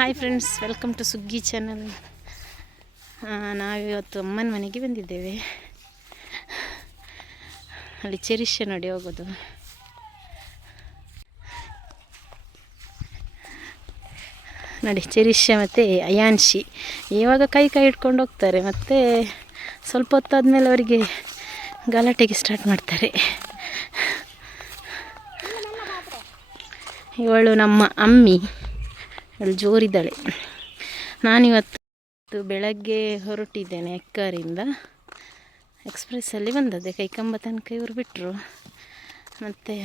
Hi friends, welcome to ಸುಗ್ಗಿ channel. ನಾವಿವತ್ತು ಅಮ್ಮನ ಮನೆಗೆ ಬಂದಿದ್ದೇವೆ. ಅಲ್ಲಿ ಚೆರಿಷ್ಯ ನೋಡಿ ಹೋಗೋದು. ನೋಡಿ, ಚೆರಿಷ್ಯ ಮತ್ತು ಅಯಾನ್ಶಿ ಇವಾಗ ಕೈ ಇಟ್ಕೊಂಡು ಹೋಗ್ತಾರೆ. ಮತ್ತು ಸ್ವಲ್ಪ ಹೊತ್ತಾದ್ಮೇಲೆ ಅವರಿಗೆ ಗಲಾಟೆಗೆ ಸ್ಟಾರ್ಟ್ ಮಾಡ್ತಾರೆ. ಇವಳು ನಮ್ಮ ಅಮ್ಮಿ, ಅವಳು ಜೋರಿದ್ದಾಳೆ. ನಾನಿವತ್ತು ಬೆಳಗ್ಗೆ ಹೊರಟಿದ್ದೇನೆ ಎಕ್ಕಾರಿಂದ. ಎಕ್ಸ್ಪ್ರೆಸ್ಸಲ್ಲಿ ಬಂದದ್ದೆ, ಕೈಕಂಬ ತನಕ ಇವರು ಬಿಟ್ಟರು. ಮತ್ತು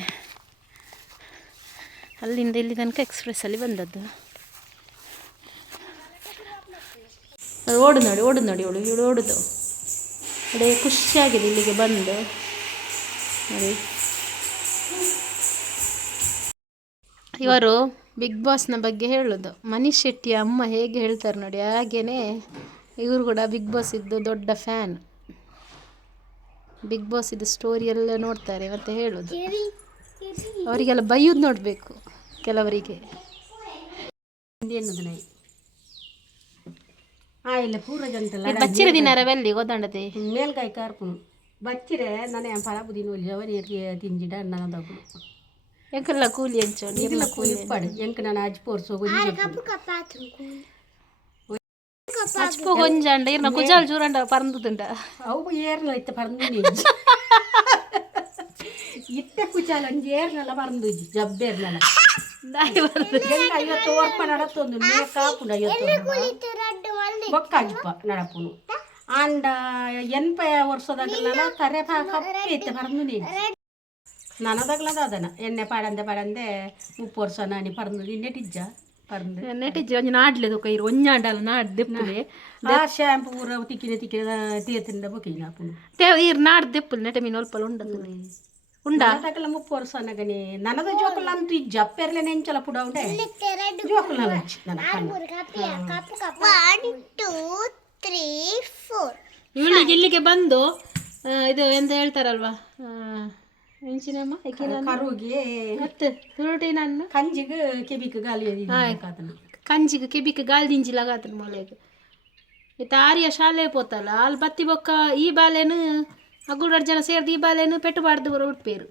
ಅಲ್ಲಿಂದ ಇಲ್ಲಿ ತನಕ ಎಕ್ಸ್ಪ್ರೆಸ್ಸಲ್ಲಿ ಬಂದದ್ದು. ಓಡು ನೋಡಿ ಇವಳು ಓಡುದು ಅದೇ ಖುಷಿಯಾಗಿದೆ ಇಲ್ಲಿಗೆ ಬಂದು. ನೋಡಿ, ಇವರು ಬಿಗ್ ಬಾಸ್ನ ಬಗ್ಗೆ ಹೇಳೋದು. ಮನೀಶ್ ಶೆಟ್ಟಿಯ ಅಮ್ಮ ಹೇಗೆ ಹೇಳ್ತಾರೆ ನೋಡಿ, ಹಾಗೇ ಇವರು ಕೂಡ ಬಿಗ್ ಬಾಸ್ ಇದ್ದು ದೊಡ್ಡ ಫ್ಯಾನ್. ಬಿಗ್ ಬಾಸ್ ಇದು ಸ್ಟೋರಿ ಎಲ್ಲ ನೋಡ್ತಾರೆ ಮತ್ತು ಹೇಳೋದು. ಅವರಿಗೆಲ್ಲ ಬೈಯೋದು ನೋಡಬೇಕು ಕೆಲವರಿಗೆ. ಬಚ್ಚಿರ ದಿನಾರ ಬೆಲ್ಲಿ ಗೊತ್ತಾಂಡತೆ ಮೇಲ್ಗಾಯಿ ಕಾರ್ಪುನು ಬಚ್ಚಿರೆ ನನಗೆ ಫಲ ಬುದಿನ ಅವನಿಗೆ ತಿಂಜಿಡ ಅನ್ನೋದು ಎಂಕಲ್ಲ ಕೂಲಿ ಹಂಚೋಡಿ ಇಲ್ಲ ಕೂಲಿ ಪಡು ಎಂಕ ನಾನು ಅಜ್ಜಿ ಪೋರ್ಸೋ ಅಜ್ಪೋ ಗೊಂಜಾಂಡ ಇರ್ನ ಕುಜಾಲ್ ಜೂರಂಡ ಪರಂದುಂಡ ಅವು ಏರ್ಲ ಇತ್ತ ಪರಂದು ಇತ್ತ ಕುಜಾಲ ಒಂಜಿ ಏರ್ನಲ್ಲ ಪರಂದು ಜಬ್ಬೇರ್ನಲ್ಲ ಐವತ್ತು ವರ್ಷ ನಡತ್ತೊಂದು ಕಾಪುಂಡು 50 ಬೊಕ್ಕಾಜಿಪ್ಪ ನಡಪುನು ಆಂಡ 80 ವರ್ಷದಾಗಲ್ಲ ಕರೆ ಕಪ್ಪಿ ಇತ್ತೆ ಪರಂದು ನೀನು ನನದಾಗ್ಲದ ಅದನ್ನ ಎಣ್ಣೆ ಪಾಡಂದೆ 30 ವರ್ಷ ನಾನಿ ಪರಂದು ನೆಟ್ಟಿಜ್ಜ ಪರಂದು ನೆಟ್ಟಿಜ್ಜ ಒಂಜಿ ನಾಡ್ಲೆದು ಕೈ ಒಂಜಾಂಡಲ್ಲ ನಾಡ್ ದೆಪ್ಪುಲೆ ಆ ಶಾಂಪು ಪೂರ ತಿಕ್ಕಿನ ತೀಯತಿಂದ ಬೊಕಿನ ಆಪುನು ಈರ್ ನಾಡ್ ದೆಪ್ಪುಲೆ ನೆಟ ಮೀನು ಒಲ್ಪಲ ಉಂಡದು ಉಂಡಾ ಅದಕ್ಕೆಲ್ಲ 30 ವರ್ಷ ನಗನೆ ನನದ ಜೋಕುಲ ಅಂತೂ ಈ ಜಪ್ಪೆರ್ಲೆ ನೆಂಚಲ ಪುಡ ಉಂಡೆ ಜೋಕುಲ ಹಚ್ಚಿ ನನ್ನ 1 2 3 4 ಇವಳಿಗೆ ಇಲ್ಲಿಗೆ ಬಂದು ಇದು ಎಂತ ಹೇಳ್ತಾರಲ್ವಾ, ಮೆಣಸಿನಮ್ಮ ಕರುಗೆ ಮತ್ತೆ ತುರುಟಿ ನನ್ನ ಕಂಜಿಗೆ ಕೆಬಿಕ್ ಗಾಲಿ ಕಂಜಿಗೆ ಕೆಬಿಕ್ ಗಾಲಿ ದಿಂಜಿಲಾಗತನ ಮೊಳೆಗೆ ಇತ್ತು ಆರ್ಯ ಶಾಲೆ ಪೋತಲ್ಲ ಅಲ್ಲಿ ಬತ್ತಿ ಬೊಕ್ಕ ಈ ಬಾಲೆನು ಅಗುಡಾಡು ಜನ ಸೇರಿದು ಈ ಬಾಲೆನು ಪೆಟ್ಟು ಬಾಡ್ದು ಬರೋ ಉಟ್ಪೇರು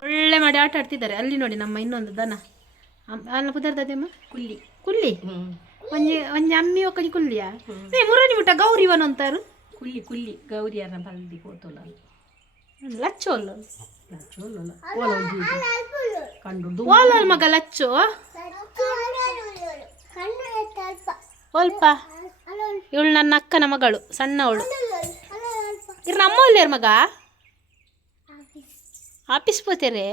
ಒಳ್ಳೆ ಮಾಡಿ ಆಟ ಆಡ್ತಿದ್ದಾರೆ. ಅಲ್ಲಿ ನೋಡಿ ನಮ್ಮ ಇನ್ನೊಂದು ದನ ಅಲ್ಲ ಪುದರ್ದಮ್ಮ ಕುಲ್ಲಿ ಕುಲ್ಲಿ ಒಂಜಿ ಅಮ್ಮಿ ಒಕ್ಕಜಿ ಕುಲ್ಲಿಯ ಮುರನಿ ಬಿಟ್ಟ ಗೌರಿವನ್ ಅಂತಾರು ಕುಲ್ಲಿ ಗೌರಿಯರ ಬಲ್ದಿ ಕೋತೋಲ ಲಚ್ಚೋಲ್ಲ ಕಂಡು ಓಲಲ್ ಮಗ ಲಚ್ಚೋ ಸ್ವಲ್ಪ ಇವಳು ನನ್ನ ಅಕ್ಕನ ಮಗಳು, ಸಣ್ಣವಳು. ಇವ್ರ ಅಮ್ಮ ಇಲ್ಲೇರ ಮಗ ಆಫೀಸ್ ಪೋತೇರೆ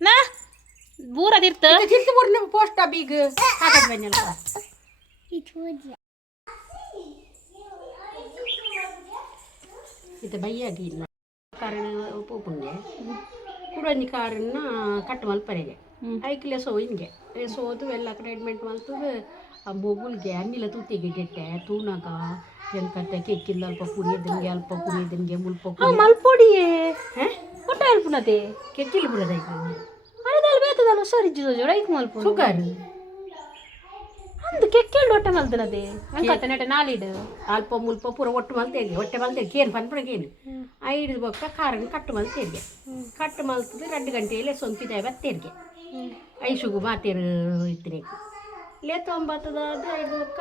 ನಾ ಬೂರದಿರ್ತ ಪೋಸ್ಟ್ ಬೀಗ ಹಾಕದ್ ಬನ್ನಿ ಇದು ಬೈಯಾಗಿ ಇಲ್ಲ ಕಾರಣ ಪೋಪುಂಗೆ ಕುಡನಿ ಕಾರನ್ನ ಕಟ್ಟು ಮಲ್ಪರೆಗೆ ಐಕ್ಲೆ ಸೋ ಹಿಂಗೆ ಸೋದು ಎಲ್ಲ ಟ್ರೀಟ್ಮೆಂಟ್ ಮಲ್ತದು ಆ ಮೊಗುಲ್ಗೆ ಅನ್ನಿಲ್ಲ ತೂತಿಗೆ ಗೆಟ್ಟೆ ತೂನಗ ಎಂಕತ್ತೆ ಕೆಕ್ಕಿಲ್ಲ ಅಲ್ಪ ಕುಣಿಯದಂಗೆ ಮುಲ್ಪ ಮಲ್ಪೊಡಿಯೇ ಒಟ್ಟ ಅಲ್ಪುನತೆ ಕೆಕ್ಕಿಲ್ಲ ಬಿಡದ ಅಳದಲ್ಲ ಬೇತದಲ್ಲ ಸರಿ ಜೋಡೈಕ್ ಮಲ್ಪ ಸುಗರ್ ಅಂದು ಕೆಕ್ಕಿಲ್ಡು ಒಟ್ಟ ಮಲ್ತನದೆ ಅಂಕತ್ತ ನೆಟ ನಾಲಿಡು ಅಲ್ಪ ಮುಲ್ಪ ಪೂರ ಒಟ್ಟು ಮಲ್ತೇರಿ ಹೊಟ್ಟೆ ಮಲ್ತೇರಿ ಕೇನು ಪನ್ಪಡಗೇನು ಐದು ಬೊಕ್ಕ ಕಾರನ್ನು ಕಟ್ಟು ಮಲ್ತೇರಿಗೆ ಕಟ್ಟು ಮಲ್ತದು 2 ಗಂಟೆಯಲ್ಲೇ ಸೊಂಕಿದೆ ಬತ್ತೇರಿಗೆ ಐಸುಗು ಮಾತೇರು ಇತ್ತಿನೇಕು ಲೇತ 9 ಐದು ಬೊಕ್ಕ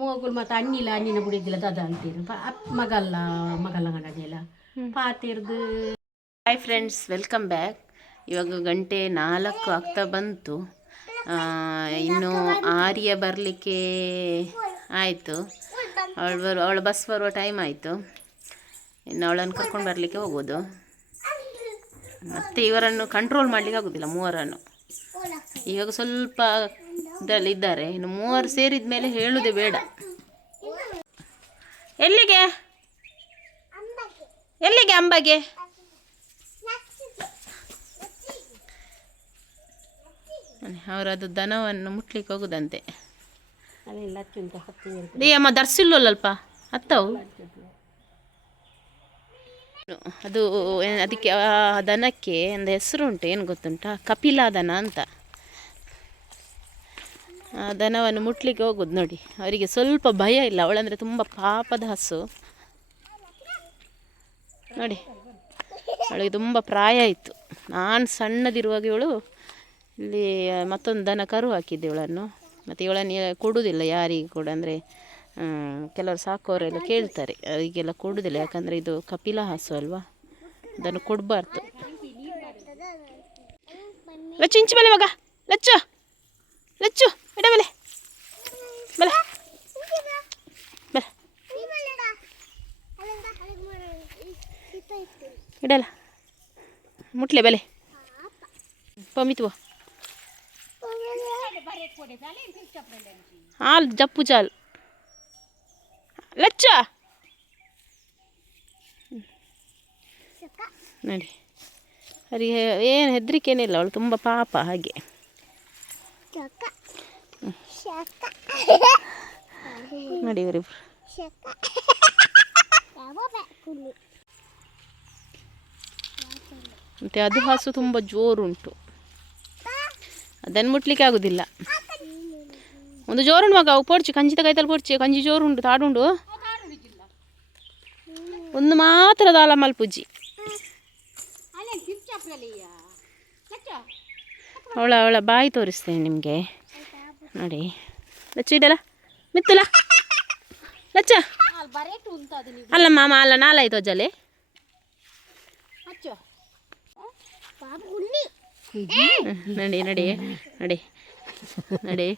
ಮೂಗುಲು ಮತ್ತು ಅನ್ನಿನ ಬುಡಿದ್ದಿಲ್ಲ ದದ ಅಂತೀರು ಮಗಲ್ಲ ಗಂಡನೆಲ್ಲ ಪಾತೇರ್ದು. Hi friends, welcome back. ಇವಾಗ ಗಂಟೆ 4 ಆಗ್ತಾ ಬಂತು. ಇನ್ನು ಆರ್ಯ ಬರಲಿಕ್ಕೆ ಆಯಿತು. ಅವಳ ಬಸ್ ಬರುವ ಟೈಮ್ ಆಯಿತು. ಇನ್ನು ಅವಳನ್ನು ಕರ್ಕೊಂಡು ಬರಲಿಕ್ಕೆ ಹೋಗೋದು. ಮತ್ತು ಇವರನ್ನು ಕಂಟ್ರೋಲ್ ಮಾಡಲಿಕ್ಕೆ ಆಗೋದಿಲ್ಲ, 3ರನ್ನು. ಇವಾಗ ಸ್ವಲ್ಪ ಇದ್ದಾರೆ. ಇನ್ನು 3 ಸೇರಿದ ಮೇಲೆ ಹೇಳೋದೇ ಬೇಡ. ಎಲ್ಲಿಗೆ ಅಂಬಗೆ ಅವರದು ದನವನ್ನು ಮುಟ್ಲಿಕ್ಕೆ ಹೋಗುದಂತೆ. ಅಮ್ಮ ದರ್ಸಿಲ್ಲಲ್ಪ ಹತ್ತವು ಅದು ಅದಕ್ಕೆ ಆ ದನಕ್ಕೆ ಒಂದು ಹೆಸರುಂಟು, ಏನು ಗೊತ್ತುಂಟಾ, ಕಪಿಲಾ ದನ ಅಂತ. ಆ ದನವನ್ನು ಮುಟ್ಲಿಕ್ಕೆ ಹೋಗೋದು ನೋಡಿ. ಅವರಿಗೆ ಸ್ವಲ್ಪ ಭಯ ಇಲ್ಲ, ಅವಳಂದರೆ ತುಂಬ ಪಾಪದ ಹಸು ನೋಡಿ. ಅವಳಿಗೆ ತುಂಬ ಪ್ರಾಯ ಆಯಿತು. ನಾನು ಸಣ್ಣದಿರುವಾಗ ಇವಳು ಇಲ್ಲಿ ಮತ್ತೊಂದು ದನ ಕರು ಹಾಕಿದ್ದೆ ಇವಳನ್ನು. ಮತ್ತು ಇವಳನ್ನು ಕೊಡುವುದಿಲ್ಲ ಯಾರಿಗೂ ಕೂಡ, ಅಂದರೆ ಕೆಲವರು ಸಾಕೋರೆಲ್ಲ ಕೇಳ್ತಾರೆ, ಅವರಿಗೆಲ್ಲ ಕೊಡುವುದಿಲ್ಲ. ಯಾಕಂದರೆ ಇದು ಕಪಿಲಾ ಹಸು ಅಲ್ವಾ, ಅದನ್ನು ಕೊಡಬಾರ್ದು. ಲಚ್ಚು ಇಂಚು ಮೇಲೆ ಮಗ, ಲಚ್ಚು ಲಚ್ಚು ಇಡ ಮೇಲೆ ಬಲ ಬಲ ಇಡಲ್ಲ ಮುಟ್ಲೆ ಬಲೆ ಪಮಿತ್ವ ಹಾಲು ಜಪ್ಪು ಚಾಲು ಲಚ್ಚ ನೋಡಿ. ಅವರಿಗೆ ಏನು ಹೆದರಿಕೆನಿಲ್ಲ, ಅವಳು ತುಂಬ ಪಾಪ ಹಾಗೆ. ನೋಡಿ ಇವರಿಬ್ರು. ಮತ್ತು ಅದು ಹಸು ತುಂಬ ಜೋರುಂಟು, ಅದನ್ನು ಮುಟ್ಲಿಕ್ಕೆ ಆಗೋದಿಲ್ಲ. ಒಂದು ಜೋರುಂಡು ಮಗ, ಅವು ಪೋಡ್ಚಿ ಕಂಜಿ ತಗೈತಲ್ಲಿ ಪೋಡ್ಚಿ ಕಂಜಿ ಜೋರುಂಡು ತಾಡುಂಡು. ಒಂದು ಮಾತ್ರ ದಾಲ ಮಲ್ಪುಜ್ಜಿ ಅವಳ ಬಾಯಿ ತೋರಿಸ್ತೇನೆ ನಿಮಗೆ ನೋಡಿ. ಲಚ್ಚು ಇಡಲ್ಲ ಮಿತ್ತುಲ ಲಚ್ಚ ಅಲ್ಲ ಮಾಮ ಅಲ್ಲ ನಾಲಾಯ್ತು ಅಜ್ಜಲೆ ನಡಿ ನಡಿ ನಡಿ ನಡಿ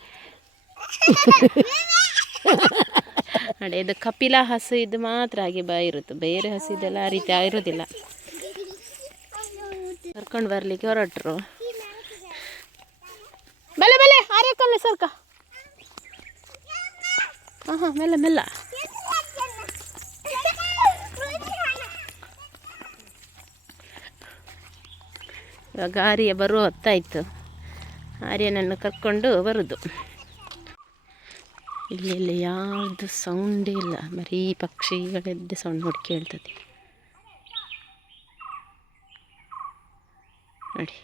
ನಡಿ. ಇದು ಕಪಿಲಾ ಹಸು, ಇದು ಮಾತ್ರ ಹಾಗೆ ಬಾಯಿ ಇರುತ್ತೆ, ಬೇರೆ ಹಸು ಇದೆಲ್ಲ ಆ ರೀತಿ ಇರೋದಿಲ್ಲ. ಕರ್ಕೊಂಡು ಬರಲಿಕ್ಕೆ ಹೊರಟರು. ಬಲೆ ಬಲೆ ಆರ್ಯಕ್ಕಲ್ಲ ಸರ್ಕ. ಹಾಂ ಮೆಲ್ಲ ಮೆಲ್ಲ. ಇವಾಗ ಆರ್ಯ ಬರುವ ಹೊತ್ತಾಯಿತು. ಆರ್ಯನನ್ನು ಕರ್ಕೊಂಡು ಬರೋದು. ಇಲ್ಲಿ ಯಾವುದು ಸೌಂಡೇ ಇಲ್ಲ, ಬರೀ ಪಕ್ಷಿಗಳದ್ದೇ ಸೌಂಡ್ ನೋಡಿ ಕೇಳ್ತದೆ ನೋಡಿ.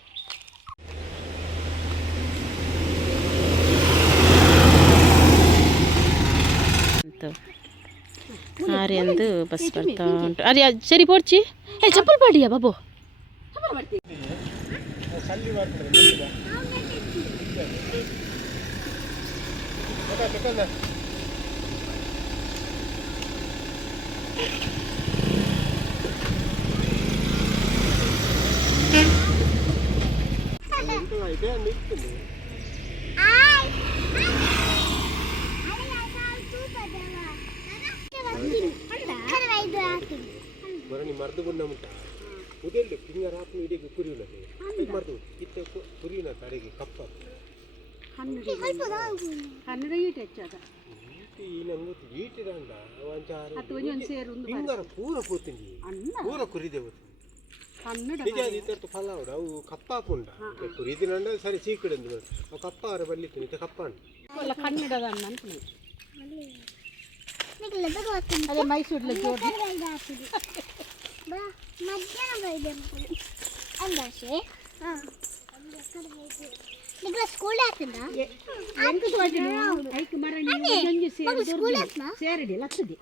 ಆರ್ಯಂದು ಬಸ್ ಬರ್ತಾ ಉಂಟು. ಆರ್ಯ ಸರಿ ಪೋಡ್ಚಿ ಚಪ್ಪಲ್ ಪಾಡಿಯಾ ಬಾಬು. ಮರ್ದು ಬಂದ ಉದೆಲ್ಲು ಫಿಂಗರ್ ಹಾಕಿ ಇಡೀ ಕುರಿಯುನದೆ ಮರ್ದು ಇತ್ತ ಕುರಿಯುನ ತಡೆಗೆ ಕಪ್ಪ 100 ಈಟ್ ಹೆಚ್ಚದ ಈ ನಂಗೊತ್ತು ಈಟಿದಂಡ ಒಂಚಾರು ಫಿಂಗರ್ ಪೂರ ಪೋತಿಂಡಿ ಪೂರ ಕುರಿದೆ ನಿಜ ಇತ್ತು ಫಲ ಅವಡು ಅವು ಕಪ್ಪ ಹಾಕೊಂಡ ಕುರಿದಿನಂಡ ಸರಿ ಚೀಕಡಂದು ಅವು ಕಪ್ಪ ಅವರ ಬರಲಿಕ್ಕೆ ನಿಂತ ಕಪ್ಪ ಅಂಡು ಕನ್ನಡದ ಅನ್ಕೊಂಡು ಅದೇ ಮೈಸೂರಲ್ಲಿ ಜೋಡಿ ಸ್ಕೂಲ್ ಸೇರಿಡಿ ಲಕ್ಷದಿ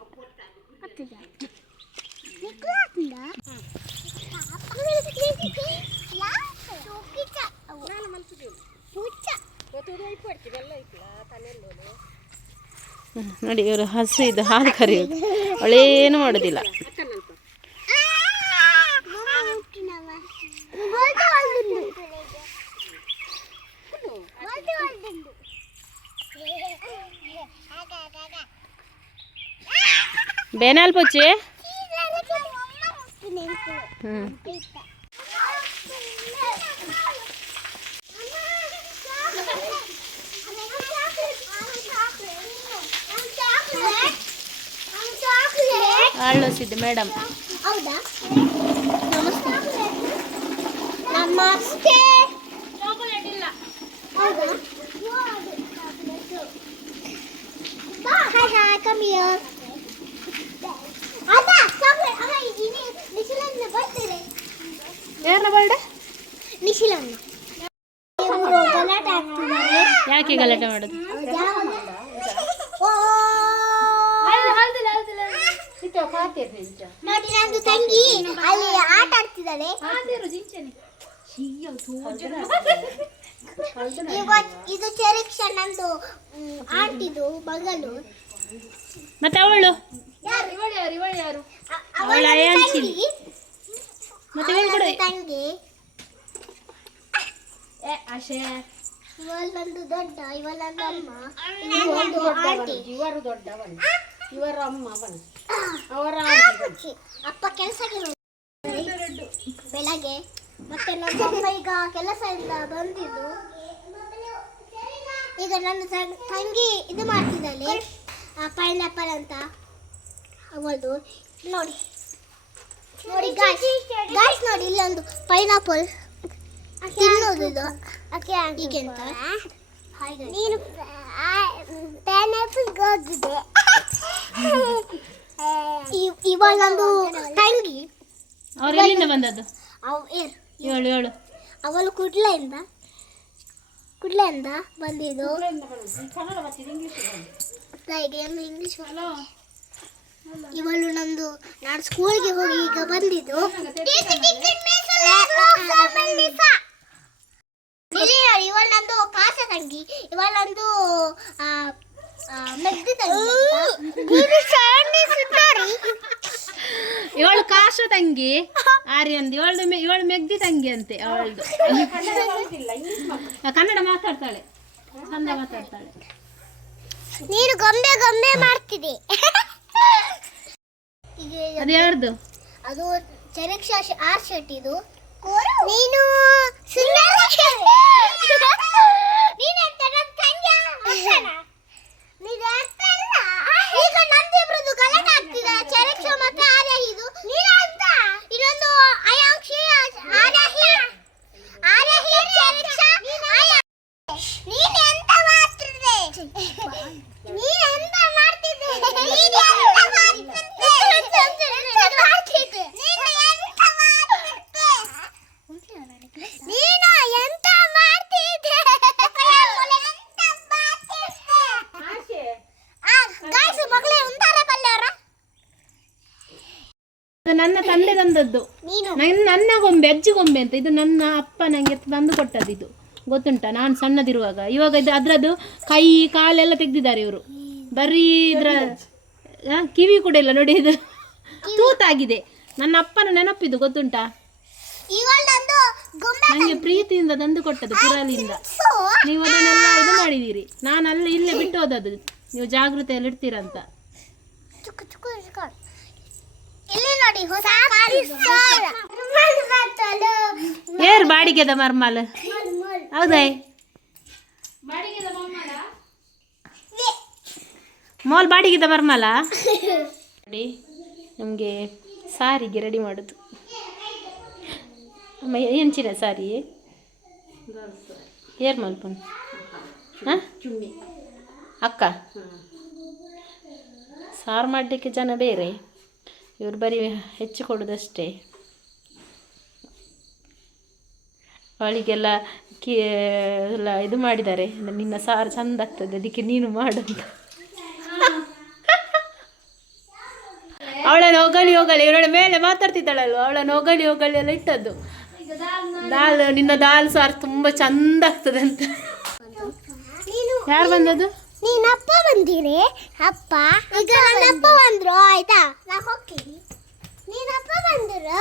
ನೋಡಿ ಇವರು ಹಸು ಇದು ಹಾಲು ಕರೆಯೋದು, ಅವಳೇನು ಮಾಡೋದಿಲ್ಲ. ಬೇನಾಲ್ ಪೊಚ್ಚಿ ಆಳ್ಸಿದ್ದೆ ಮೇಡಮ್. ಹೌದಾ? ನಮಸ್ತೆ. ನಮಸ್ತೆ. ಚಾಕ್ಲೇಟ್ ಇಲ್ಲ. ಹೌದಾ? Hi, come here. Ada, chocolate. Ada, ini. This is ಯಾರನ್ನ ಬರ್ಡೆ? ನಿಶಿಲನ್ನ ಇವ್ರು ಗಲಾಟೆ ಆಗ್ತಿದ್ದಾರೆ. ಯಾಕೆ ಗಲಾಟೆ ಮಾಡೋದು? ನೋಡಿ ನಂದು ತಂಗಿ ಅಲ್ಲಿ ಆಟ ಆಡ್ತಿದ್ದಾಳೆ. ಇದು ಚೆರಿಕ್ಷ ನಂದು ಆಂಟಿದು ಮಗಳು. ಮತ್ತೆ ಅವಳು ಅವಳ ತಂಗಿ ಮತ್ತೆ ಇವಳು ಕೂಡ ತಂಗಿ ಇವಳೊಂದು ದೊಡ್ಡ ಇವಳೊಂದು ಅಮ್ಮ ಇವಳೊಂದು ಆಂಟಿ. ಇವರು ದೊಡ್ಡವನು, ಇವರ ಅಮ್ಮವನು, ಅವರ ಅಪ್ಪ ಕೆಲಸಕ್ಕೆ ಬೆಳಗ್ಗೆ. ಮತ್ತೆ ನನ್ನ ಅಮ್ಮ ಈಗ ಕೆಲಸದಿಂದ ಬಂದಿದ್ದು. ಈಗ ನನ್ನ ತಂಗಿ ಇದು ಮಾಡ್ತಿದ್ದಾಳೆ, ಪೈನಾಪಲ್ ಅಂತ ಅವಳದು. ನೋಡಿ ನೋಡಿ ಗಾಯ್ಸ್ ನೋಡಿ, ಇಲ್ಲೊಂದು ಪೈನಾಪಲ್ ತಿನ್ನೋದು ಇದು ಹೀಗೆ ಅಂತ. ನೀನು ಪೈನಾಪಲ್ ಹೋಗಿದೆ. ಇವಳ ನಂದು ತಂಗಿ. ಅವ್ರು ಎಲ್ಲಿಂದ ಬಂದದ್ದು? ಹೇಳು. ಅವಳು ಕುಡ್ಲೆಯಿಂದ ಬಂದಿದ್ದು. ಇಂಗ್ಲಿಷ್ ಇವಳು ನಂದು ನಾನು ಸ್ಕೂಲ್ಗೆ ಹೋಗಿ ಈಗ ಬಂದಿದ್ದು. ಇವಳು ನಂದು ಕಾಸ ತಂಗಿ, ಇವಳೊಂದು ಮೆಗ್ದಿ ತಂಗಿ. ಇವಳು ಕಾಶ ತಂಗಿ ಆರ್ಯಂದು, ಇವಳು ಮೆಗ್ದಿ ತಂಗಿ ಅಂತೆ ಅವಳದು. ಕನ್ನಡ ಮಾತಾಡ್ತಾಳೆ, ಚಂದ ಮಾತಾಡ್ತಾಳೆ. ನೀನು ಗೊಂಬೆ ಮಾಡ್ತಿದ್ದೆ. ಅದು ಯಾರ್ದು? ಅದು ಚರಿಕ್ಷಾ ಆರ್ ಶೆಟ್ಟಿದು. ನೀನು ಸುಂದರ ಈಗ ನಂದಿಬ್ರದ್ದು ಗಲಾಟೆ ಆಗ್ತಿದೆ. ಚರಿಕ್ಷಾ ಮತ್ತೆ ಆರ್ಯ ಇದು. ಇನ್ನೊಂದು ಅಯಾಂಕ್ಷಿ ಆರ್ಯ ಚರಿಕ್ಷಾ. ನೀನು ಎಂತ ಮಾಡ್ತಿದ್ದೆ? ನನ್ನ ತಂದೆ ತಂದದ್ದು. ನನ್ನ ಗೊಂಬೆ, ಅಜ್ಜಿ ಗೊಂಬೆ ಅಂತ. ಇದು ನನ್ನ ಅಪ್ಪ ನಂಗೆ ತಂದು ಕೊಟ್ಟದ್ದು. ಇದು ಗೊತ್ತುಂಟ, ನಾನು ಸಣ್ಣದಿರುವಾಗ. ಇವಾಗ ಇದು ಅದ್ರದ್ದು ಕೈ ಕಾಲೆಲ್ಲ ತೆಗ್ದಿದ್ದಾರೆ ಇವರು. ಬರೀ ಇದ್ರ ಕಿವಿ ಕೂಡ ಇಲ್ಲ ನೋಡಿ, ಇದು ತೂತಾಗಿದೆ. ನನ್ನ ಅಪ್ಪನ ನೆನಪಿದು ಗೊತ್ತುಂಟಾ. ನಂಗೆ ಪ್ರೀತಿಯಿಂದ ತಂದು ಕೊಟ್ಟದ್ದು ಪುರಾಲಿಂದ. ನೀವು ಅದನ್ನೆಲ್ಲ ಇದು ಮಾಡಿದ್ದೀರಿ. ನಾನು ಅಲ್ಲ ಇಲ್ಲೇ ಬಿಟ್ಟು ಹೋದದ್ದು, ನೀವು ಜಾಗೃತೆಯಲ್ಲಿ ಇಡ್ತೀರಂತ. ಏರ್ ಬಾಡಿಗೆದ ಮರ್ಮಾಲ್ ಹೌದಾ? ಮಾಲ್ ಬಾಡಿಗೆದ ಮರ್ಮಾಲ ನೋಡಿ. ನಮಗೆ ಸಾರಿಗೆ ರೆಡಿ ಮಾಡೋದು. ಹೆಂಚಿನ ಸಾರಿ ಏರ್ ಮಲ್ಪನ್ ಅಕ್ಕ. ಸಾರು ಮಾಡಲಿಕ್ಕೆ ಜನ ಬೇರೆ, ಇವರು ಬರೀ ಹೆಚ್ಚು ಕೊಡೋದಷ್ಟೇ. ಅವಳಿಗೆಲ್ಲ ಎಲ್ಲ ಇದು ಮಾಡಿದ್ದಾರೆ, ನಿನ್ನ ಸಾರು ಚಂದ ಆಗ್ತದೆ ಅದಕ್ಕೆ ನೀನು ಮಾಡಂತ. ಅವಳನ್ನು ಹೊಗಳಿ ಇವಳ ಮೇಲೆ ಮಾತಾಡ್ತಿದ್ದಾಳಲ್ವ, ಅವಳನ್ನು ಹೊಗಳಿ ಎಲ್ಲ ಇಟ್ಟದ್ದು. ನಿನ್ನ ದಾಲ್ ಸಾರು ತುಂಬ ಚಂದ ಆಗ್ತದೆ ಅಂತ. ಯಾರು ಬಂದದ್ದು? ನೀನಪ್ಪ ಬಂದಿರಿ. ಅಪ್ಪ ಈಗ ನನ್ನಪ್ಪ ಬಂದ್ರು ಆಯ್ತಾ, ನಾ ಹೋಗ್ತೀನಿ. ನೀನಪ್ಪ ಬಂದ್ರು.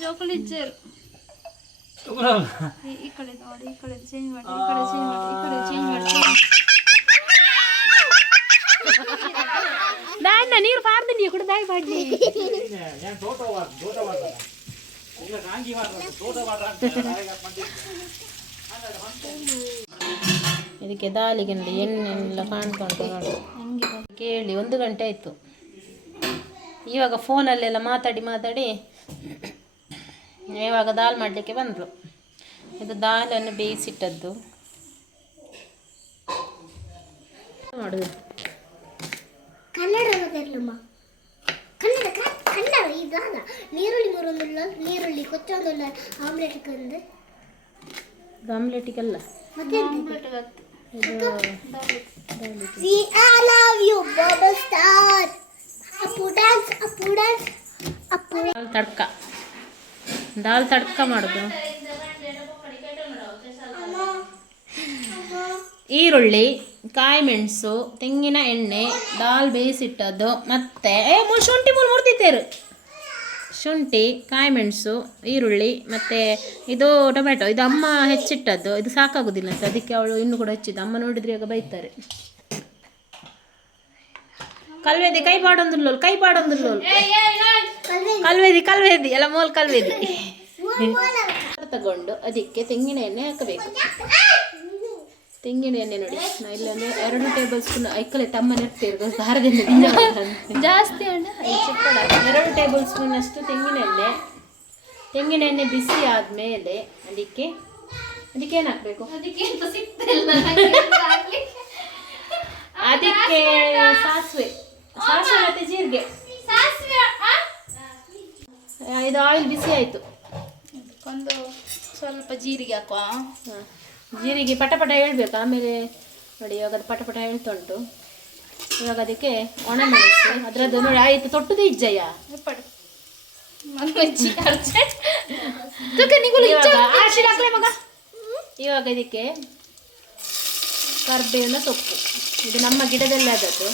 ಜೋಕುಲಿ ಇಜ್ಜರು ಈ ಕಡೆ ನೋಡಿ, ಈ ಕಡೆ ಚೇಂಜ್ ಮಾಡಿ, ಈ ಕಡೆ ಚೇಂಜ್ ಮಾಡಿ, ಈ ಕಡೆ ಚೇಂಜ್ ಮಾಡಿ. ದಾಣ್ಣ ನೀರು ಪಾರ್ದು ನೀವು ಕೂಡ ದಾಯಿ ಮಾಡಿ. ಇದಕ್ಕೆ ದಾಲಿಗೆ ನೋಡಿ ಎಣ್ಣೆಲ್ಲ ಕಾಣ್ಕೊಂಡು ನೋಡಿ ಕೇಳಿ 1 ಗಂಟೆ ಆಯಿತು. ಇವಾಗ ಫೋನಲ್ಲೆಲ್ಲ ಮಾತಾಡಿ ಇವಾಗ ದಾಲ್ ಮಾಡಲಿಕ್ಕೆ ಬಂದರು. ಇದು ದಾಲನ್ನು ಬೇಯಿಸಿಟ್ಟದ್ದು. ಮಾಡುದು ಕನ್ನಡ ಗೊತ್ತಿರಲಮ್ಮ ಕನ್ನಡ ಕನ್ನಡ ಇದಾಗ ನೀರುಳ್ಳಿ ಮೂರೊಂದುಲ್ಲ ನೀರುಳ್ಳಿ ಕೊಚ್ಚೊಂದುಲ್ಲ ಆಮ್ಲೆಟ್ ಕಂದು ಆಮ್ಲೆಟಿಗೆಲ್ಲ ಮತ್ತೆ I love you bubble star Appu dance dal tadka ಮಾಡುದು ಈರುಳ್ಳಿ ಕಾಯಿ ಮೆಣಸು ತೆಂಗಿನ ಎಣ್ಣೆ ದಾಲ್ ಬೇಯಿಸಿಟ್ಟದ್ದು ಮತ್ತೆ ಶುಂಠಿ ಮುರಿದಿದ್ದೇರು ಶುಂಠಿ ಕಾಯಿ ಮೆಣಸು ಈರುಳ್ಳಿ ಮತ್ತು ಇದು ಟೊಮೆಟೊ ಇದು ಅಮ್ಮ ಹೆಚ್ಚಿಟ್ಟದ್ದು ಇದು ಸಾಕಾಗೋದಿಲ್ಲ ಅಂತ ಅದಕ್ಕೆ ಅವಳು ಇನ್ನೂ ಕೂಡ ಹೆಚ್ಚಿದ್ದು ಅಮ್ಮ ನೋಡಿದ್ರೆ ಈಗ ಬೈತಾರೆ ಕಲ್ವೇದಿ ಕೈ ಪಾಡೊಂದುಲ್ಲೋಲ್ ಕಲ್ವೇದಿ ಎಲ್ಲ ಮೋಲ್ ಕಲ್ವೇದಿ ತಗೊಂಡು ಅದಕ್ಕೆ ತೆಂಗಿನ ಎಣ್ಣೆ ಹಾಕಬೇಕು ತೆಂಗಿನ ಎಣ್ಣೆ ನೋಡಿ ನಾ ಇಲ್ಲಂದ್ರೆ 2 ಟೇಬಲ್ ಸ್ಪೂನ್ ಐಕಲೆ ತಮ್ಮ ನೆಟ್ಟಿರೋದು ಖಾರದಿಂದ ಜಾಸ್ತಿ ಎಣ್ಣೆ 2 ಟೇಬಲ್ ಸ್ಪೂನ್ ಅಷ್ಟು ತೆಂಗಿನ ಎಣ್ಣೆ ಬಿಸಿ ಆದಮೇಲೆ ಅದಕ್ಕೆ ಏನು ಹಾಕಬೇಕು ಅದಕ್ಕೆ ಸಾಸಿವೆ ಮತ್ತು ಜೀರಿಗೆ ಇದು ಆಯಿಲ್ ಬಿಸಿ ಆಯಿತು ಒಂದು ಸ್ವಲ್ಪ ಜೀರಿಗೆ ಹಾಕುವ ಜೀರಿಗೆ ಪಟಪಟ ಹೇಳ್ಬೇಕು ಆಮೇಲೆ ನೋಡಿ ಇವಾಗ ಅದು ಪಟಪಟ ಹೇಳ್ತುಂಟು ಇವಾಗ ಅದಕ್ಕೆ ಒಣಮೆಣಸು ಅದರದ್ದು ನೋಡಿ ಆಯಿತು ತೊಟ್ಟದು ಇಜ್ಜಯ್ಯ ಇವಾಗ ಇದಕ್ಕೆ ಕರ್ಬೇವಿನ ಸೊಪ್ಪು ಇದು ನಮ್ಮ ಗಿಡದಲ್ಲೇ ಆದದ್ದು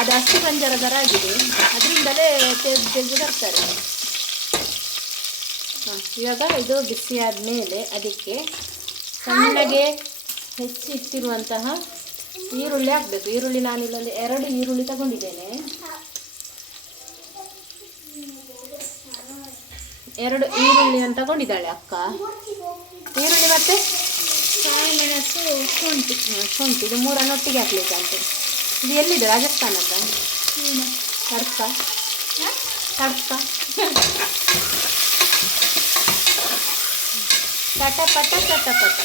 ಅದು ಅಷ್ಟು ಪಂಜರ ಥರ ಆಗಿದೆ ಅದರಿಂದಲೇ ತೆಗೆದು ತರ್ತಾರೆ ಇವಾಗ ಇದು ಬಿಸಿ ಆದಮೇಲೆ ಅದಕ್ಕೆ ಸಣ್ಣಗೆ ಹೆಚ್ಚಿಟ್ಟಿರುವಂತಹ ಈರುಳ್ಳಿ ಹಾಕಬೇಕು ಈರುಳ್ಳಿ ನಾನಿಲ್ಲೊಂದು 2 ಈರುಳ್ಳಿ ತಗೊಂಡಿದ್ದೇನೆ 2 ಈರುಳ್ಳಿಯನ್ನು ತಗೊಂಡಿದ್ದಾಳೆ ಅಕ್ಕ ಈರುಳ್ಳಿ ಮತ್ತು ಕಾಯಿ ಮೆಣಸು ಶುಂಠಿ ಇದು 3 ಒಟ್ಟಿಗೆ ಹಾಕ್ಲಿಕ್ಕಂತೆ ಇದು ಎಲ್ಲಿದೆ ರಾಜಸ್ಥಾನದ ತಡ್ಕ ಚಟಪಟ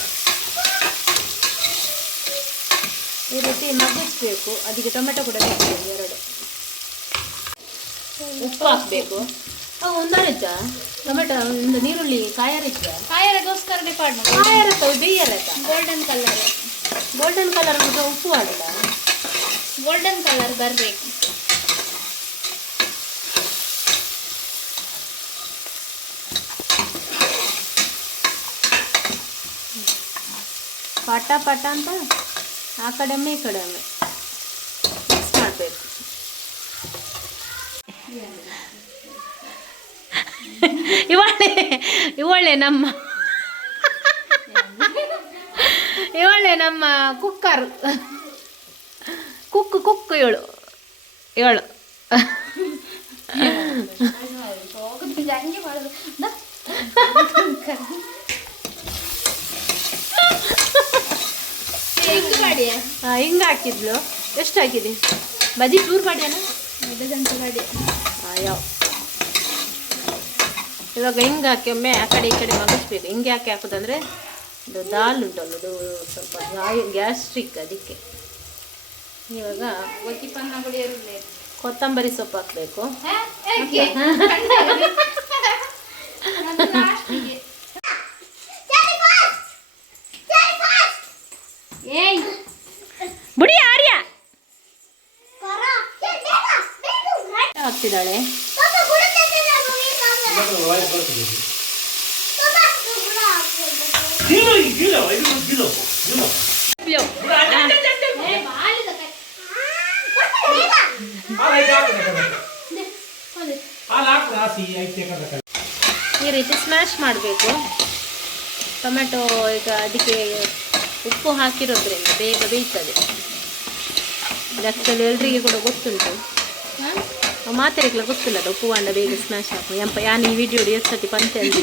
ಈ ರೀತಿ ಮಗ್ಗಿಸ್ಬೇಕು ಅದಕ್ಕೆ ಟೊಮೆಟೊ ಕೂಡ ಬೇಕು 2 ಉಪ್ಪು ಹಾಕಬೇಕು ಒಂದಾರಿದ್ದ ಟೊಮೆಟೊ ಒಂದು ನೀರುಳ್ಳಿ ಕಾಯರಿದ್ದ ಕಾಯರಗೋಸ್ಕರನೇ ಪಾಡ್ನ ಕಾಯರತ್ತ ಬೇಯರತ್ತ ಗೋಲ್ಡನ್ ಕಲರ್ ಉಪ್ಪು ಆಗಿಲ್ಲ ಗೋಲ್ಡನ್ ಕಲರ್ ಬರಬೇಕು ಪಟ ಅಂತ ಆ ಕಡೆಮ್ಮೆ ಈ ಕಡೆಮ್ಮೆ ಮಿಕ್ಸ್ ಮಾಡಬೇಕು ಇವಳೆ ನಮ್ಮ ಕುಕ್ಕರ್ ಕುಕ್ಕು ಇವಳು ಹಂಗೆ ಮಾಡೋದು ಹಿಂಗೆ ಹಾಕಿದ್ಲು ಎಷ್ಟು ಹಾಕಿದೆ ಬಜಿ ಚೂರು ಮಾಡಿಯನ 5 ಗಂಟೆ ಮಾಡಿ ಯಾವ ಇವಾಗ ಹಿಂಗೆ ಹಾಕಿ ಒಮ್ಮೆ ಆ ಕಡೆ ಈ ಕಡೆ ಮಗಿಸ್ಬೇಕು ಹಿಂಗೆ ಹಾಕಿ ಹಾಕೋದಂದ್ರೆ ಇದು ದಾಲ್ ಉಂಟಲ್ಲ ಅದು ಸ್ವಲ್ಪ ಗ್ಯಾಸ್ಟ್ರಿಕ್ ಅದಕ್ಕೆ ಇವಾಗ ಕೊತ್ತಂಬರಿ ಸೊಪ್ಪು ಹಾಕಬೇಕು ಬುಡಿ ಆರ್ಯ ಹಾಕ್ತಿದ್ದಾಳೆ ಈ ರೀತಿ ಸ್ಮ್ಯಾಶ್ ಮಾಡಬೇಕು ಟೊಮೆಟೊ ಈಗ ಅದಕ್ಕೆ ಉಪ್ಪು ಹಾಕಿರೋದ್ರಿಂದ ಬೇಗ ಬೇಯ್ತದೆ ಆ್ಯಕ್ಚುಲಿ ಎಲ್ರಿಗೆ ಕೂಡ ಗೊತ್ತುಂಟು ಮಾತಾಡಲಿಕ್ಕೆ ಗೊತ್ತಿಲ್ಲ ಅದು ಉಪ್ಪು ಬಾಂಡ ಬೇಗ ಸ್ಮ್ಯಾಶ್ ಹಾಕು ಯಾನು ಈ ವಿಡಿಯೋ ಎಷ್ಟು ಸತಿ ಪಂತೆ ಅಂದ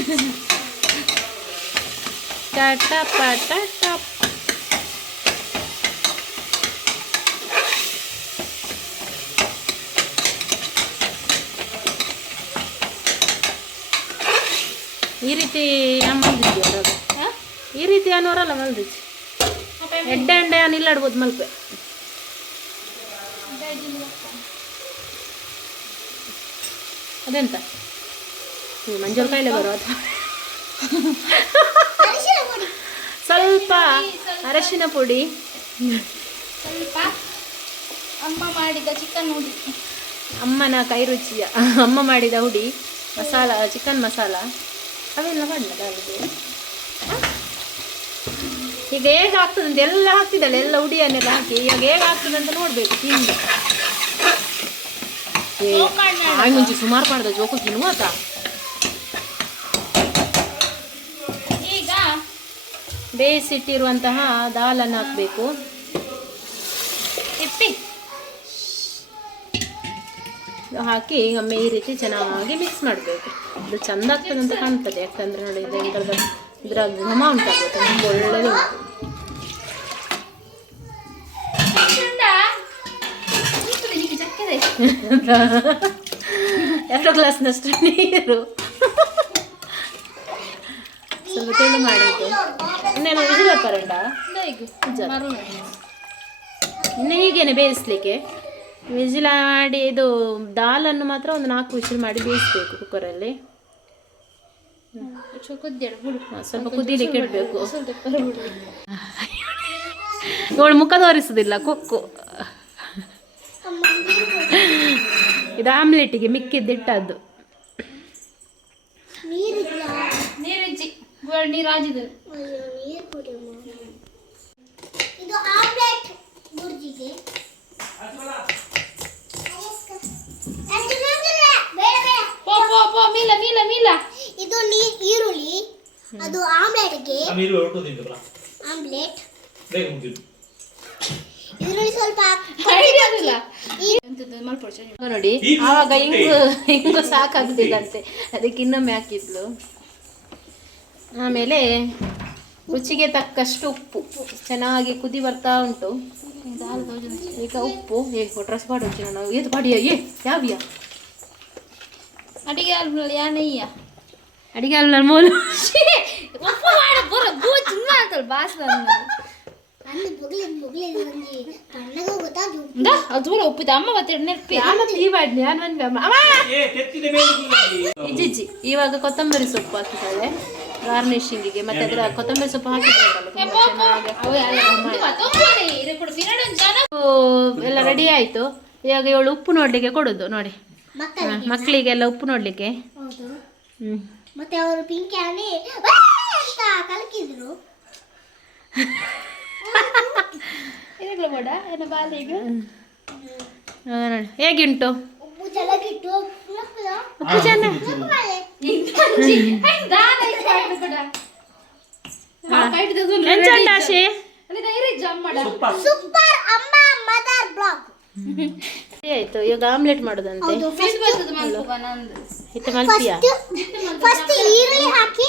ಟಟ ಟಪ್ ಈ ರೀತಿ ಮಲ್ದಿದ್ಯಾ ಈ ರೀತಿ ಅನ್ನೋರಲ್ಲ ಮಲ್ದಿಚ್ಚಿ ಎಡ್ಡೆ ಅಂಡೆ ನಿಲ್ಲಾಡ್ಬೋದು ಮಲ್ಪೆ ಅದೆಂತ ಮಂಜೂರು ಕಾಯಿಲೆ ಬರೋ ಅಥವಾ ಅರಿಶಿನ ಪುಡಿ. ಸ್ವಲ್ಪ ಅರಶಿನ ಪುಡಿ, ಸ್ವಲ್ಪ ಅಮ್ಮ ಮಾಡಿದ ಚಿಕನ್ ಹುಡಿ. ಅಮ್ಮನ ಕೈ ರುಚಿಯ ಅಮ್ಮ ಮಾಡಿದ ಹುಡಿ ಮಸಾಲ, ಚಿಕನ್ ಮಸಾಲ ಅವೆಲ್ಲ ಮಾಡಲ್ಲ ಅಲ್ಲಿಗೆ. ಈಗ ಹೇಗೆ ಆಗ್ತದೆ ಅಂತ ಎಲ್ಲ ಹಾಕ್ತಿದ್ದಲ್ಲ, ಎಲ್ಲ ಹುಡಿಯನ್ನೆಲ್ಲ ಹಾಕಿ ಇವಾಗ ಹೇಗೆ ಆಗ್ತದೆ ಅಂತ ನೋಡ್ಬೇಕು ತಿಂದು. ಆಯ್ ಮುಂಚೆ ಸುಮಾರು ಮಾಡಿದ ಜೋಕು ತಿನ್ನುವಾತ. ಈಗ ಬೇಯಿಸಿಟ್ಟಿರುವಂತಹ ದಾಲನ್ನು ಹಾಕಬೇಕು. ಇಪ್ಪಿ ಹಾಕಿ ಒಮ್ಮೆ ಈ ರೀತಿ ಚೆನ್ನಾಗಿ ಮಿಕ್ಸ್ ಮಾಡಬೇಕು. ಇದು ಚಂದ ಆಗ್ತದೆ ಅಂತ ಕಾಣ್ತದೆ, ಯಾಕಂದ್ರೆ ನೋಡಿ ಇದರ ಘಮ ಉಂಟಾಗುತ್ತೆ, ತುಂಬ ಒಳ್ಳೆಯದು. ಎರಡು ಗ್ಲಾಸ್ನಷ್ಟು ನೀರು, ಸ್ವಲ್ಪ ತೆಳು ಮಾಡಿದ್ದು. ಇನ್ನೇನು ವಿಜಿಲ್ ಹಾಕಾರಂಡ ಇನ್ನು ಹೀಗೇನೆ ಬೇಯಿಸ್ಲಿಕ್ಕೆ. ವಿಜಿಲ್ ಮಾಡಿ ಇದು ದಾಲನ್ನು ಮಾತ್ರ ಒಂದು 4 ವಿಜಿಲ್ ಮಾಡಿ ಬೇಯಿಸ್ಬೇಕು ಕುಕ್ಕರಲ್ಲಿ. ಸ್ವಲ್ಪ ಕುದಿಲಿಕ್ಕೆ ಇಡಬೇಕು. ಇವಳು ಮುಖ ತೋರಿಸುದಿಲ್ಲ ಕೊಕ್ಕು. ಇದು ಆಮ್ಲೆಟಿಗೆ ಮಿಕ್ಕಿದ್ದಿಟ್ಟದ್ದು. ನೀರಿಜ್ಜಿ ನೀರು ಹಾಜಿದ್ದು. ನೀರು ಕುಡಿ ಅಮ್ಮ. ಇದು ಆಮ್ಲೆಟ್ ಬುರ್ಜಿಗೆ. ಪೋ ಪೋ ಪೋ ಮೀಲ ಮೀಲ ಮೀಲ. ಇದು ಈರುಳ್ಳಿ, ಅದು ಆಮ್ಲೆಟ್ಗೆ. ಆಮ್ಲೆಟ್ ಈರುಳ್ಳಿ ಸ್ವಲ್ಪ ಐಡಿಯಾ ಇಲ್ಲ ಎಂತದ್ದು ಮಲ್ಪೊಡ್ಚ ನೋಡಿ. ಆವಾಗ ಹಿಂಗು ಸಾಕಾಗ್ತಿಲ್ಲಂತೆ, ಅದಕ್ಕೆ ಇನ್ನೊಮ್ಮೆ ಹಾಕಿದ್ಲು. ಆಮೇಲೆ ರುಚಿಗೆ ತಕ್ಕಷ್ಟು ಉಪ್ಪು. ಚೆನ್ನಾಗಿ ಕುದಿ ಬರ್ತಾ ಉಂಟು. ಈಗ ಉಪ್ಪು ಡ್ರೆಸ್ ಮಾಡೋಕೆ ನಾವು ಏದು ಪಾಡಿಯ ಯಾವ್ಯಾ ಅಡಿಗೆ ಆಲ್ನಲ್ಲಿ ಯಾನಯ್ಯ ಅಡಿಗೆ ಅಲ್ಲ ಮೂಲ ಉಪ್ಪು ಮಾಡ ಬರ ಬೂಚ್ ಮಾಡ್ತಲ್ಲ ಬಾಸ್ಲ ಅಲ್ಲಿ ಬುಗ್ಲಿ ಒಂಜಿ ಕಣ್ಣಗ ಗೊತ್ತಾದು. ಅದು ಉಪ್ಪಿದ ಅಮ್ಮ ಮತ್ತೆ ನೆನಪಿ ಇಜ್ಜಿ. ಇವಾಗ ಕೊತ್ತಂಬರಿ ಸೊಪ್ಪು ಹಾಕಿದ್ದಾಳೆ ಗಾರ್ನಿಶಿಂಗಿಗೆ. ಮತ್ತೆ ಅದರ ಕೊತ್ತಂಬರಿ ಸೊಪ್ಪು ಹಾಕಿದ್ದಾಳಲ್ಲ ಎಲ್ಲ ರೆಡಿ ಆಯ್ತು. ಇವಾಗ ಇವಳು ಉಪ್ಪು ನೋಡ್ಲಿಕ್ಕೆ ಕೊಡುದು ನೋಡಿ, ಮಕ್ಕಳಿಗೆಲ್ಲ ಉಪ್ಪು ನೋಡ್ಲಿಕ್ಕೆ. ಹೌದು. ಹ್ಮ್ ಮತ್ತೆ ಅವರು ಪಿಂಕಿ ಆನೆ ಅಂತ ಕಲಕಿದ್ರು. ಇದಕ್ಕೆ ಬೇಡ ಏನ ಬಾಲಿಗೆ ನೋಡಿ ಹೇಗುಂಟು ಉಪ್ಪು ಚೆನ್ನಾಗಿಟ್ಟು ಉಪ್ಪು ಚೆನ್ನ. ಎಂಚಂಡಾಶಿ ಸೂಪರ್ ಅಮ್ಮ ಮದರ್ ಬ್ಲಾಗ್. ಆಯ್ತು. ಇವಾಗ ಆಮ್ಲೆಟ್ ಮಾಡೋದಂತೆ. ಹೌದು. ಹಿಟ್ಟು ಮಲ್ಪಿಯಾ ಫಸ್ಟ್ ಈರುಳ್ಳಿ ಹಾಕಿ